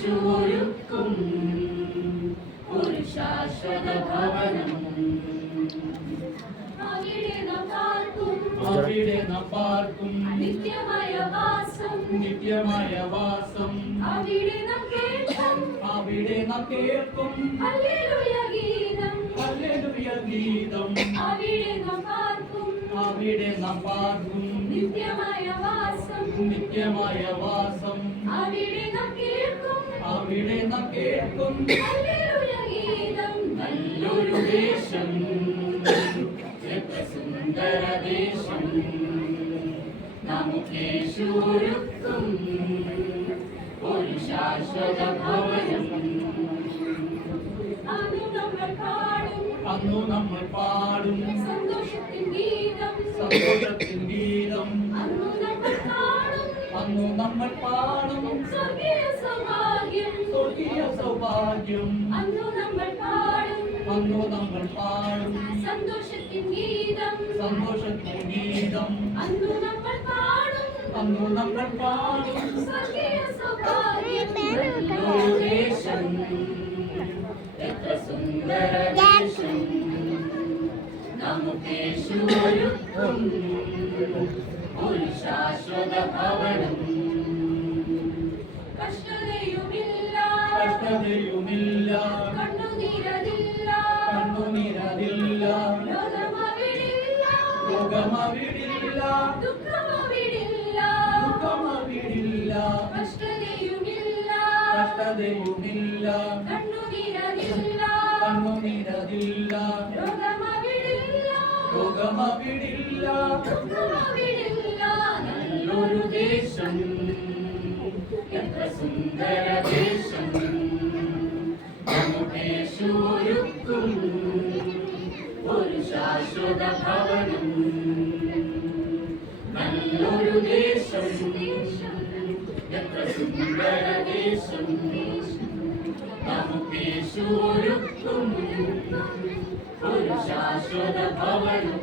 നമുക്കേശുവൊരുക്കും ഒരു ശാശ്വത ഭവനം. അവിടെ നാം പാർക്കും നിത്യമായ വാസം. അവിടെ നാം കേൾക്കും ഹല്ലേലൂയ ഗീതം. അവിടെ നാം പാർക്കും നിത്യമായ വാസം. അവിടെ നാം കേൾക്കും ഹല്ലേലൂയ ഗീതം. നല്ലൊരു ദേശം, എത്ര സുന്ദര ദേശം, നമുക്കേശുവൊരുക്കും ഒരു ശാശ്വത ഭവനം. അന്നു നമ്മൾ പാടും സന്തോഷത്തിൻ ഗീതം. അന്നു നമ്മൾ പാടും സ്വർഗീയ സൗഭാഗ്യം. അന്നു നമ്മൾ പാടും സന്തോഷത്തിൻ ഗീതം. അന്നു നമ്മൾ പാടും സ്വർഗീയ സൗഭാഗ്യം. ദേശം, എത്ര സുന്ദര ദേശം, നമുക്കേശുവൊരുക്കും ഒരു ശാശ്വത ഭവനം. കഷ്ടതയുമില്ല, കണ്ണുനീരതില്ല, രോഗമവിടില്ല, ദുഃഖമവിടില്ല. കഷ്ടതയുമില്ല, കണ്ണുനീരതില്ല, രോഗമവിടില്ല. നല്ലൊരു ദേശം, എത്ര സുന്ദര ദേശം, നമുക്കേശുവൊരുക്കും ഒരു ശാശ്വത ഭവനം. നല്ലൊരു ദേശം, എത്ര സുന്ദര ദേശം, നമുക്കേശുവൊരുക്കും ഒരു ശാശ്വത ഭവനം.